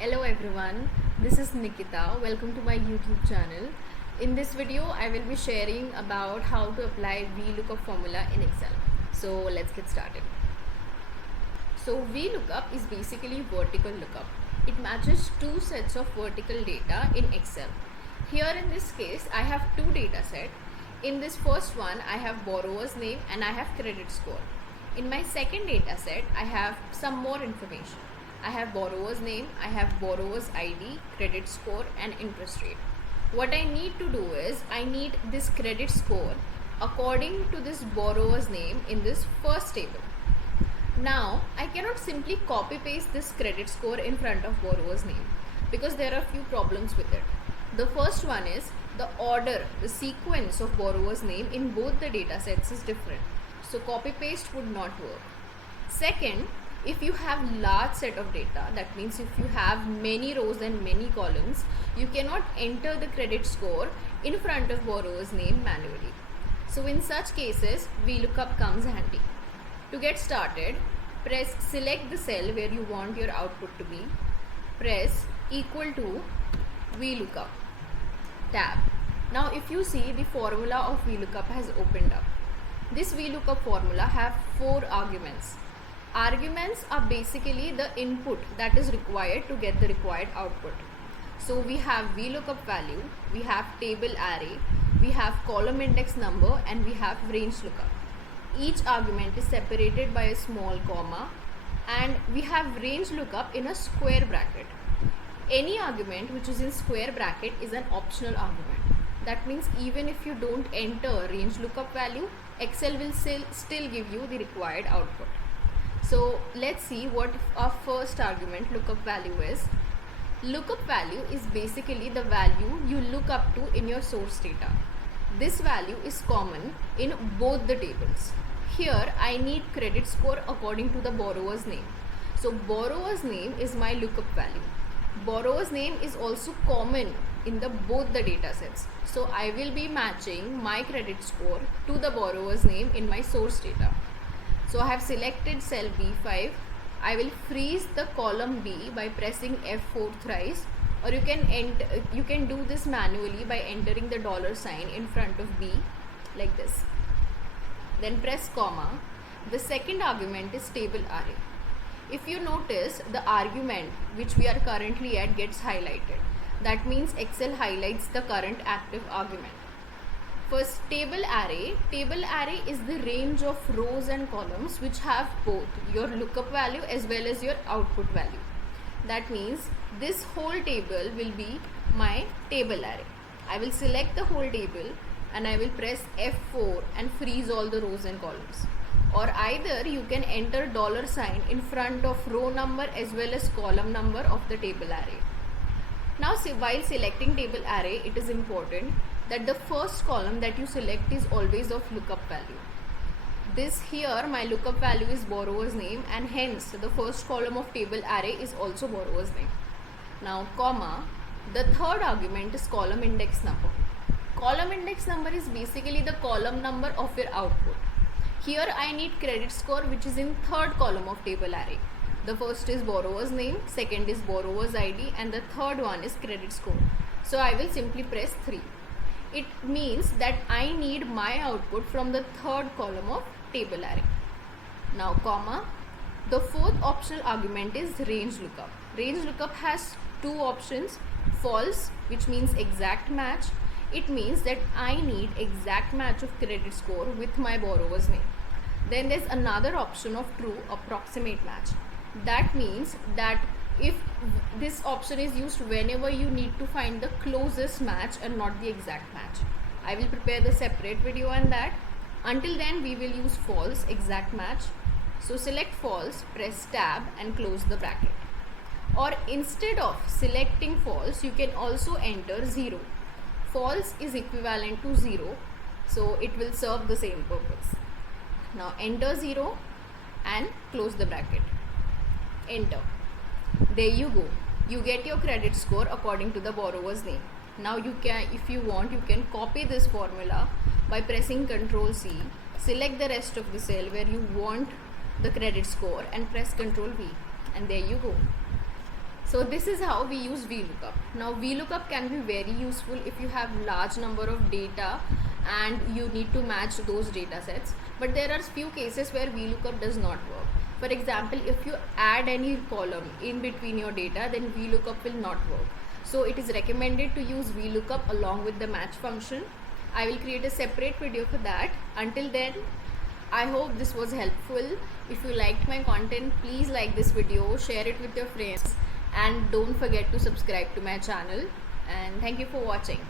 Hello everyone, this is Nikita. Welcome to my YouTube channel. In this video, I will be sharing about how to apply VLOOKUP formula in Excel. So let's get started. So VLOOKUP is basically vertical lookup. It matches two sets of vertical data in Excel. Here in this case, I have two data sets. In this first one, I have borrower's name and I have credit score. In my second data set, I have some more information. I have borrower's name, I have borrower's ID, credit score and interest rate. What I need to do is I need this credit score according to this borrower's name in this first table. Now I cannot simply copy paste this credit score in front of borrower's name because there are a few problems with it. The first one is the order, the sequence of borrower's name in both the data sets is different. So copy paste would not work. Second, if you have large set of data, that means if you have many rows and many columns, you cannot enter the credit score in front of borrower's name manually. So in such cases, VLOOKUP comes handy. To get started, select the cell where you want your output to be, press equal to VLOOKUP tab. Now if you see, the formula of VLOOKUP has opened up. This VLOOKUP formula have 4 arguments. Arguments are basically the input that is required to get the required output. So we have VLOOKUP value, we have table array, we have column index number and we have range lookup. Each argument is separated by a small comma and we have range lookup in a square bracket. Any argument which is in square bracket is an optional argument. That means even if you don't enter range lookup value, Excel will still give you the required output. So let's see what our first argument lookup value is. Lookup value is basically the value you look up to in your source data. This value is common in both the tables. Here I need credit score according to the borrower's name. So borrower's name is my lookup value. Borrower's name is also common in both the data sets. So I will be matching my credit score to the borrower's name in my source data. So I have selected cell B5. I will freeze the column B by pressing F4 thrice, or you can do this manually by entering the $sign in front of B like this. Then press comma. The second argument is table array. If you notice, the argument which we are currently at gets highlighted. That means Excel highlights the current active argument. First, table array is the range of rows and columns which have both your lookup value as well as your output value. That means this whole table will be my table array. I will select the whole table and I will press F4 and freeze all the rows and columns. Or either you can enter $sign in front of row number as well as column number of the table array. Now while selecting table array, it is important that the first column that you select is always of lookup value. This here, my lookup value is borrower's name and hence the first column of table array is also borrower's name. Now comma, the third argument is column index number. Column index number is basically the column number of your output. Here I need credit score which is in third column of table array. The first is borrower's name, second is borrower's ID and the third one is credit score. So I will simply press 3. It means that I need my output from the third column of table array. Now comma, the fourth optional argument is range lookup. Range lookup has two options, false which means exact match. It means that I need exact match of credit score with my borrower's name. Then there's another option of true, approximate match. That means that if this option is used whenever you need to find the closest match and not the exact match. I will prepare the separate video on that. Until then we will use false, exact match. So select false, press tab and close the bracket. Or instead of selecting false, you can also enter 0. False is equivalent to 0, so it will serve the same purpose. Now enter 0 and close the bracket. Enter. There you go. You get your credit score according to the borrower's name. Now you can, if you want, you can copy this formula by pressing Ctrl C. Select the rest of the cell where you want the credit score and press Ctrl V. And there you go. So this is how we use VLOOKUP. Now VLOOKUP can be very useful if you have large number of data and you need to match those data sets. But there are few cases where VLOOKUP does not work. For example, if you add any column in between your data, then VLOOKUP will not work. So it is recommended to use VLOOKUP along with the match function. I will create a separate video for that. Until then, I hope this was helpful. If you liked my content, please like this video, share it with your friends, and don't forget to subscribe to my channel. And thank you for watching.